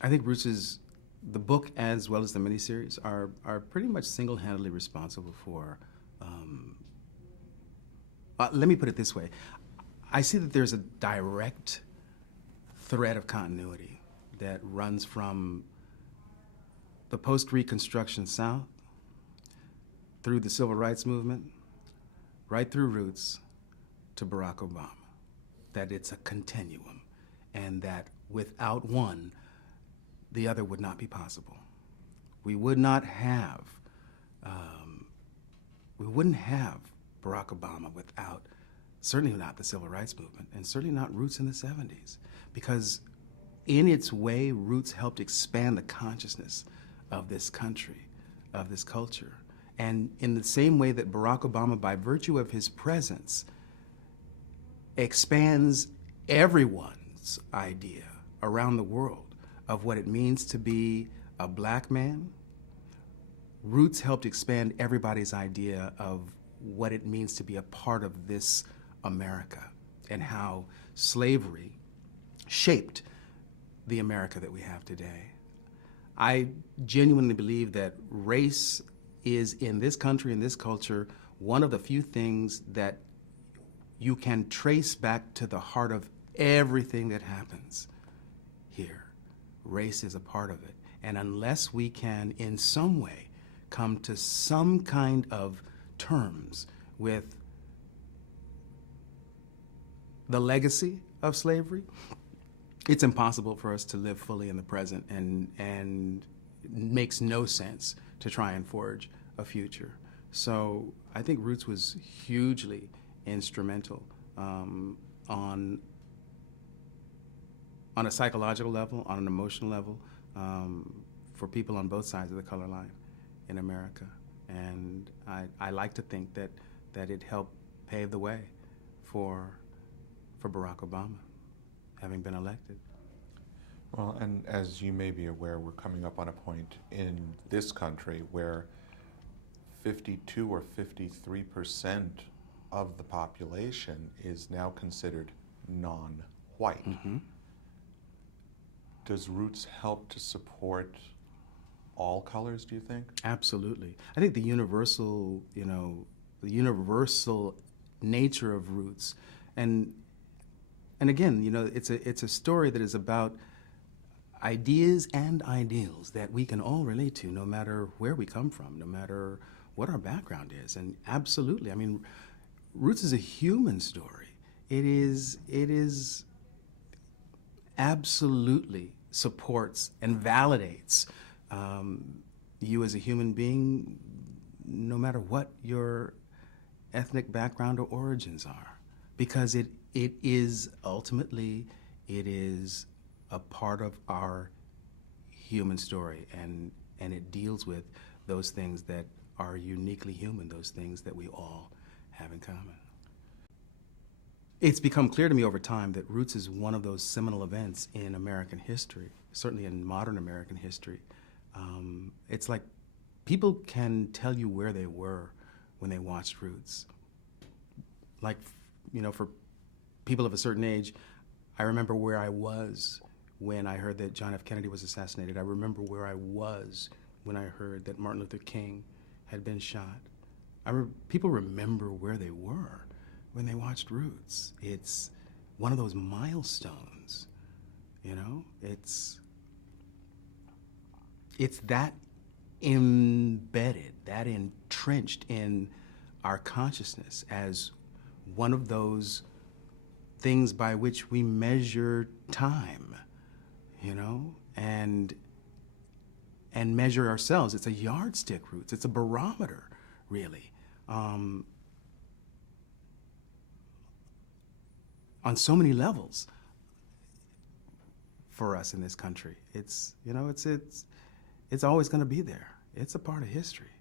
I think Roots is, the book as well as the miniseries are pretty much single-handedly responsible for, let me put it this way. I see that there's a direct thread of continuity that runs from the post-Reconstruction South through the Civil Rights Movement, right through Roots to Barack Obama. That it's a continuum, and that without one, the other would not be possible. We would not have, we wouldn't have Barack Obama without, certainly not the Civil Rights Movement, and certainly not Roots in the 70s, because in its way, Roots helped expand the consciousness of this country, of this culture. And in the same way that Barack Obama, by virtue of his presence, expands everyone's idea around the world of what it means to be a black man, Roots helped expand everybody's idea of what it means to be a part of this America and how slavery shaped the America that we have today. I genuinely believe that race is, in this country, in this culture, one of the few things that you can trace back to the heart of everything that happens here. Race is a part of it. And unless we can, in some way, come to some kind of terms with the legacy of slavery, it's impossible for us to live fully in the present, and it makes no sense to try and forge a future. So I think Roots was hugely instrumental on a psychological level, on an emotional level, for people on both sides of the color line in America. And I like to think that it helped pave the way for Barack Obama, having been elected. Well, and as you may be aware, we're coming up on a point in this country where 52 or 53% of the population is now considered non-white. Mm-hmm. Does Roots help to support all colors, do you think? Absolutely. I think the universal nature of Roots, and again, it's a story that is about ideas and ideals that we can all relate to, no matter where we come from, no matter what our background is. And absolutely, I mean, Roots is a human story. It is absolutely supports and validates you as a human being, no matter what your ethnic background or origins are, because it is ultimately, it is a part of our human story, and it deals with those things that are uniquely human, those things that we all have in common. It's become clear to me over time that Roots is one of those seminal events in American history, certainly in modern American history. It's like people can tell you where they were when they watched Roots. Like, for people of a certain age, I remember where I was when I heard that John F. Kennedy was assassinated. I remember where I was when I heard that Martin Luther King had been shot. People remember where they were when they watched Roots. It's one of those milestones, It's that embedded, that entrenched in our consciousness as one of those things by which we measure time, and measure ourselves. It's a yardstick, Roots. It's a barometer, really, on so many levels for us in this country. It's always going to be there. It's a part of history.